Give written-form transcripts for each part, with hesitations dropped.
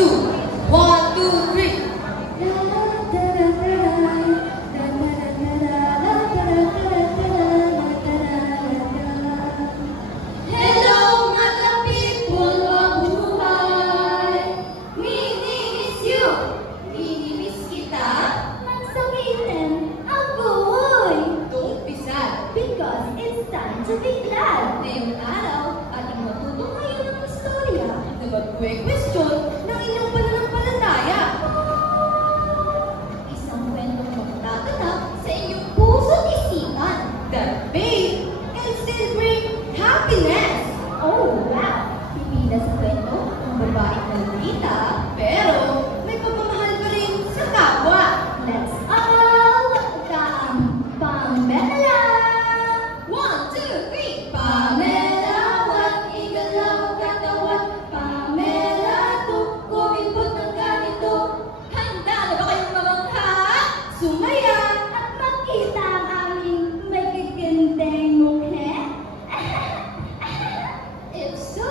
One, two, three. Hello, mga people, mabuhay. Minimiss you. Minimiss kita. Magsakitin ang buhay. Don't be sad. Because it's time to be glad. Ngayong araw, ating matutong ngayon ng istorya na magkwe-question ng inyong pananampalataya. Isang kwentong magtatanap sa inyong puso't isipan. That faith can still bring happiness. Oh, wow! Pipila sa kwento ang babaeng maldita. Pero may pagmamahal pa rin sa kapwa. Let's all welcome Pamela! 1, 2, 3. Pamela, what igalaw ang katawan? Pamela, kumipot ng ganito. Handa na ba kayong mamangha? Sumaya! At makita ang aming may gagandang mukha. If so,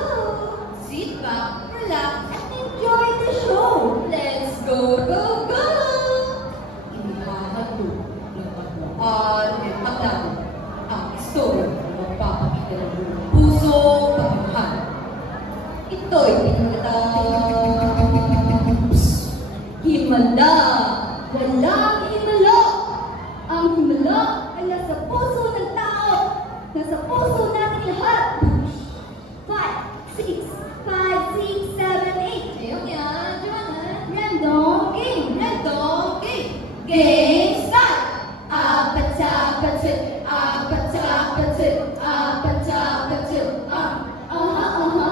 sit back, relax, At enjoy the show! let's go, go, go! Inihahan ko ng pagmahal at paglago ang istorya na magpapakita ng buong puso pagmahal. Ito'y pinagtatang himala. Walang himala! Ang himala ay nasa puso ng tao! Nasa puso natin lahat! 5, 6, 5, 6, 7, 8 Ayun yan, Joanna. Random game! Random game. Game start! Apat-apat-sit, apat-apat-sit, apat-apat-sit, Aha!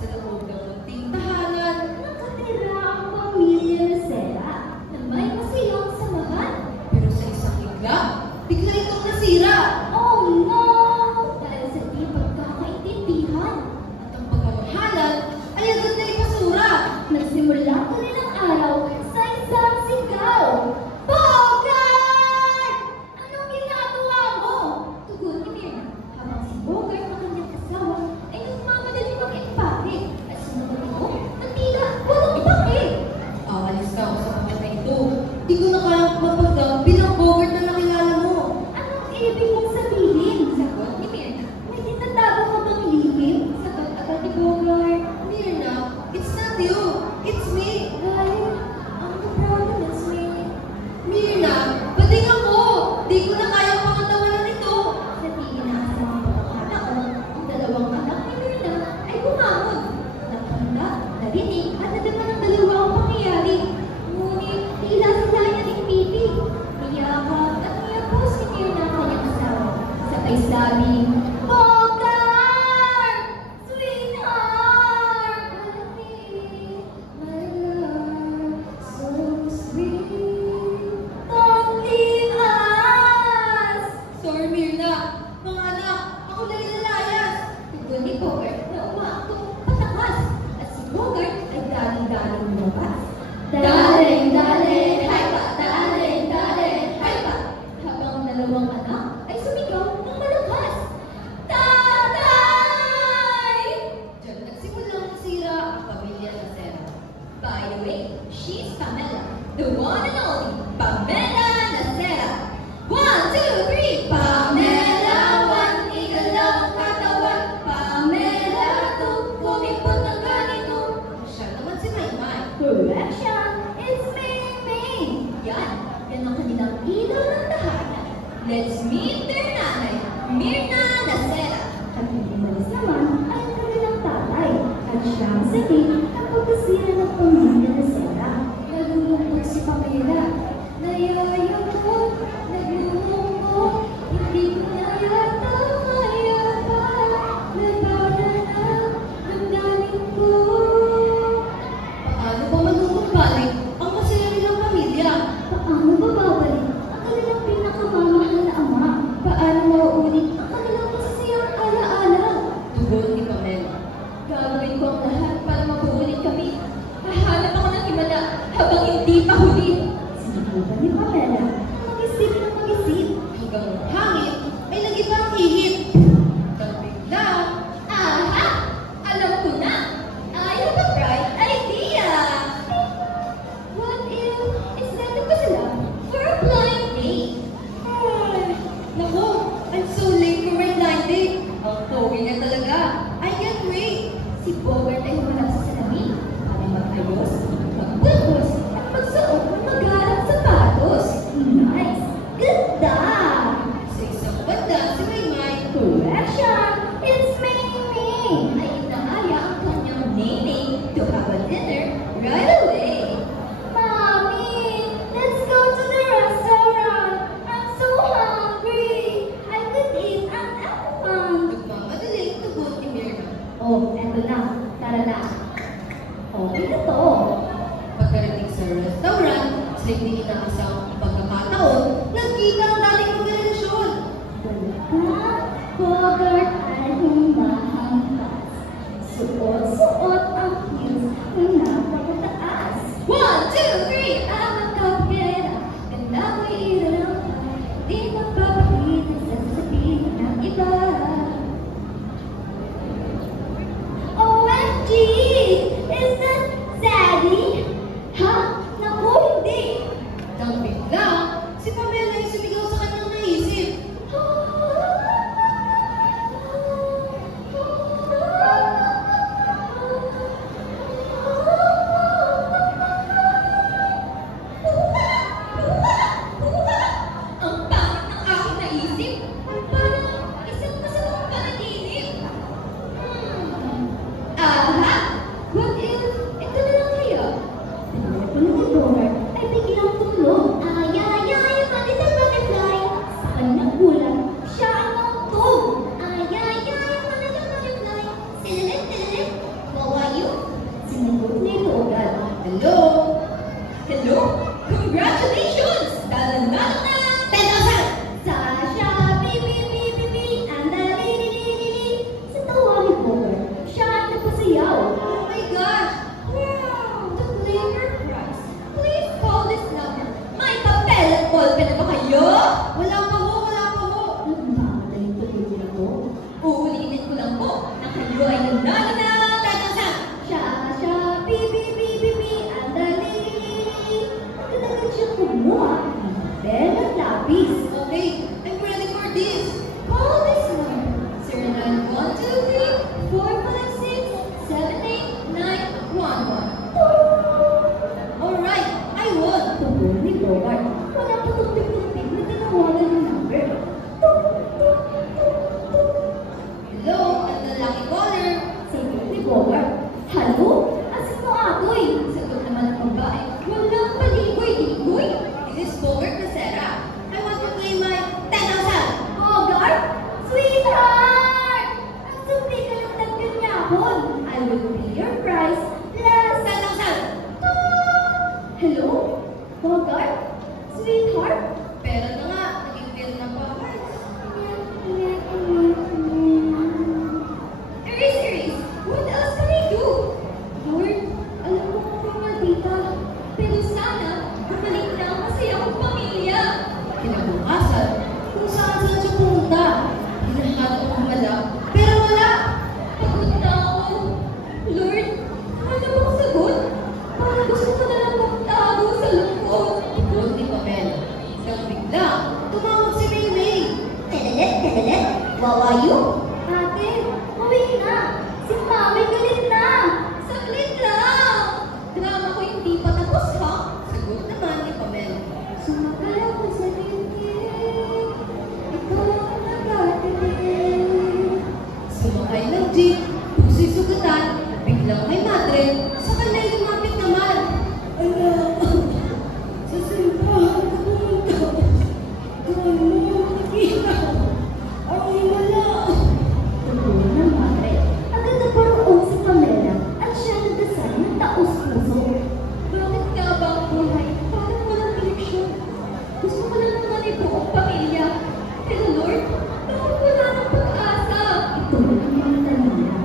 Sa loob ng munting tahanan, Nakatira ang pamilya na Sera na may masayang samahan. pero sa isang bigla itong nasira. Oh no! Dahil sa di pagkakaintindihan, At ang pagmamahalan ay agad na ipasura. nagsimula ko rin ang araw sa isang sigaw. Bogart! Anong ginagawa mo? Tugon ni Mirna habang si Bogart ang kanyang asawa ay nagmamadali mag-empake at sumunod ito na tila walang pake. Aalis ka ako sa mga na ito. Di ko na kayang mapagdang bilang Bogart na nakilala mo. Anong ibig mong sabihin? Sagot ni Mirna. May tinatago ka bang lihim? Sagot agad ni Bogart. Mirna, it's not you. It's me. Ay, ang promise me. Mirna, bading ako. Di ko na kayang pangatawanan ito. Sa iinasang pagkakataon, ang dalawang anak ni Mirna ay bumangon. Nakita, narinig at nadama ng dalawa ang pangyayari. Ngunit tila sila niya ng pipi. Niyakap at niyapos ni Mirna ang kanyang asawa. Sabay sabing, Bogart! Sweetheart! Honey, my love, so sweet. Don't leave us! Sorry, Mirna. Mga anak, ako lang ilalayas. Tugon ni Bogart na umaktong patakas at si Bogart ay daling-daling lumabas. Daling-daling, haypa! Daling-daling, haypa! Habang ang dalawang anak ay sumigaw ng malakas. Tatay! Diyan nagsimulang nasira ang pamilya na Sera. By the way, she's Pamela, the one and only Pamela Nacera. 1, 2, 3, Pamela, one igalaw ang katawan. Pamela, kumipot ng ganito. Siya naman si Maymay. Correction, it's May. Yan ang kanilang ilaw ng tahanan. Let's meet their nanay, Mirna Nacera. At hindi malis naman ay ang kanilang tatay. At siya ang sabi ng pagkasira ng pamilya Nacera. Nalulungkot si Pamela. Nayayakot, naglulungkot, hindi ko na yata kaya pa. Nabara na ang daming ko. Paano ba manunumbalik ang masaya nilang pamilya? Paano bababalik ang kanilang pinakamamahal na ama? Paano mauulit ang kanilang masasayang alaala? Tugon ni Pamela. Gagawin ko ang lahat para mabuulit kami. Hahanap ako ng himala habang hindi pa huli. Sinibukan ni Pamela Okay na to. Pagkarating sa restaurant, sa hindi inaasang pagkakataon, nagkita ang dating magrelasyon. Bogart ay humahampas. Suot-suot ang heels na napakataas. 1, 2, 3! Ang magkapera, ganda ko'y ilalangkay. Di magpapakita sa sasabihin ng iba. OMG! Is that Zaddy? Ha? Naku, hindi! Nang bigla, si Pamela ay sumigaw sa kanyang naisip. Ang pangit ng aking naisip. Parang isang masamang panaginip. Aha! What if ito na lang kaya? Telepono ni Bogart ay biglang tumulong. Ay, ang little butterfly. Sa kanyang ulan, siya ang nautog. Ay, ang little butterfly. Sililit. How are you? Sinagot ni Bogart. Hello? Hello? Congratulations! Dalandalan na! 10,000! Sasha, bibi, and dalililili. Sa tawa ni Bogart, siya ay napasayaw. Oh my gosh! Wow! To claim your prize, please call this number. May papel at ballpen na ba kayo? Wala pa ho, wala pa ho. Nagmamadaling tuloy ako. Uulitin ko lang po na kayo ay nanalo na 10,000! Sasha, bibi, and dalililili. Agad-agad siya kumuha ng papel at lapis. Okay, I'm ready for this. Call this number 09123456789111. Alright, I won. Tugon ni Bogart. Wala pa tupik-tupik na tinawagan ng number. Hello, I'm the lucky caller. Sagot ni Bogart. Halo? Asan mo atoy? Sagot naman ang babae. Walang paligoy-ligoy. This is Bogart Casera. I want to play my 10,000. Bogart? Sweetheart! Ang sabi ka ng tagkanyahon. I will be your prize plus 10,000. Hello? Bogart? Sweetheart? Pero na nga, naging bill na pa. Erase. What else can I do? Lord, alam mo kung maldita. Pero sana, bumalik na ang masayang pamilya. Kinabukasan, kung saan siya pumunta. Hinahanap ang wala, pero wala. Pagod na ako. Lord, ano bang sagot? Parang gusto ko na lang magtago sa lungkot. Ikot ni Pamela. Nang bigla, tumawag si Maymay. Telelet. Wawayo? Ate, uwi na. Si Mami galit na. Saglit lang. Drama ko hindi pa tapos, ha? Sagot naman ni Pamela. Sumakay ako sa dingding. Ikaw ang nagkatinig. Sumakay ng jeep, puso'y sugatan, biglang may madre, sa kanya lumapit naman. Anak, sa simbahan ko pumunta. Doon mo nakita ang himala. Tuloy ng madre. Agad nagkaroon si Pamela at siya nagdasal ng taos-puso. Bakit nga ba ang buhay? Parang walang direksyon. Gusto ko lang naman ibuong pamilya. Pero Lord, bakit wala ng pag-asa? Ito ang mga tanila.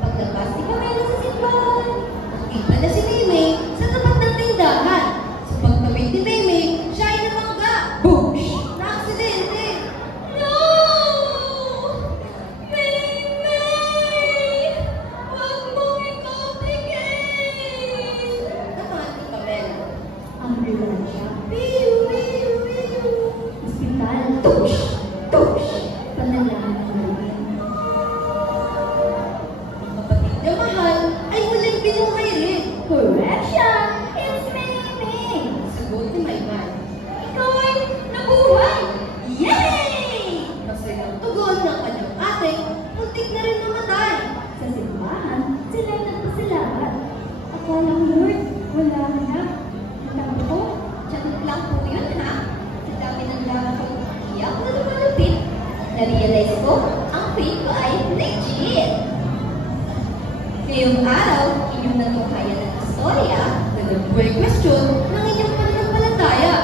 Paglapas ni Pamela sa simbahan. Nakita na si Maymay sa tapat ng tindahan. Sa pagtawid ni Maymay, siya ay namangga. Boosh! Na-aksidente. No! May! Huwag mong i-complicate! Naman ni Pamela. Ambulansya. Piu, piu, piu. Hospital. Tush! Panalangin ng Lord. Ang kapatid na mahal ay walang binuhay rin. Correction! It's Maymay! Sagot ni Maymay. Ikaw ay nabuhay! Yay! Masayang tugon ng kanyang ate, muntik na rin namatay. Sa simbahan, sila nagpasalamat. Ako lang, Lord, wala na. Natakot ko, tiyan lang po yun, ha? Sa dami ng lahat ko, iyak na lumalapit. Na-realize ko, ang faith ko ay legit. Ngayong araw, inyong natunghayan ng istorya na nagwe-question ng inyong pananampalataya.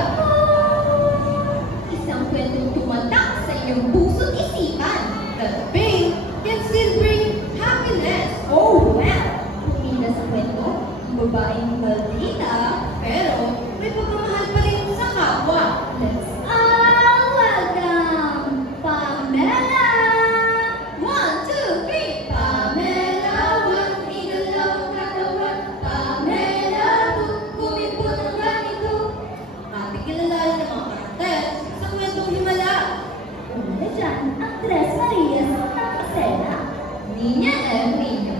isang kwentong tumatak sa iyong puso't isipan. That pain can still bring happiness. Oh, well! Kumina sa kwento, ang babaeng maldita. Pero may pagmamahal pa rin sa kapwa. Let's all welcome Pamela! 1, 2, 3! Pamela, 1, igalaw ang katawan. Pamela, 2, kumipot ang ganito. Ating kilalanin ng mga karakter sa kwentong himala. Una dyan, ang Tres Marias ng Isela. Niña El Niño.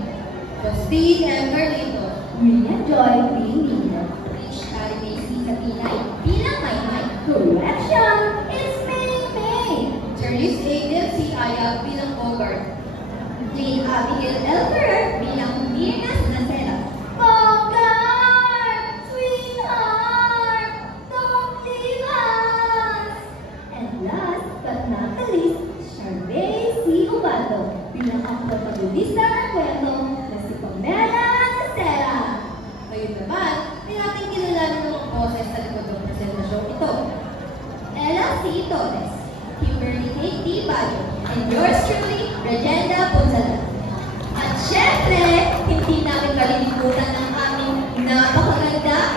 Justine and Carlito. Rhea Joy Pinina. Rich Caribbean sa Pinay bilang Maymay. Correction! It's May May! Charlize Aiden si Aya bilang Bogart. Jane Abigail L. Ferrer bilang Mirnas Nacera. Bogart! Sweetheart! Don't leave us! And last but not the least, Charmaine C. Ubaldo bilang ang protagonista ng kwento na si Pamela Nacera. Ngayon naman, may ating kilalanin ng mga boses sa likod ng presentasyong ito. Ella C. Torres, Kimberly Kate D. Bayo, and yours truly, Regenda Ponsalan. At syempre, hindi namin kalilimutan ang aming napakaganda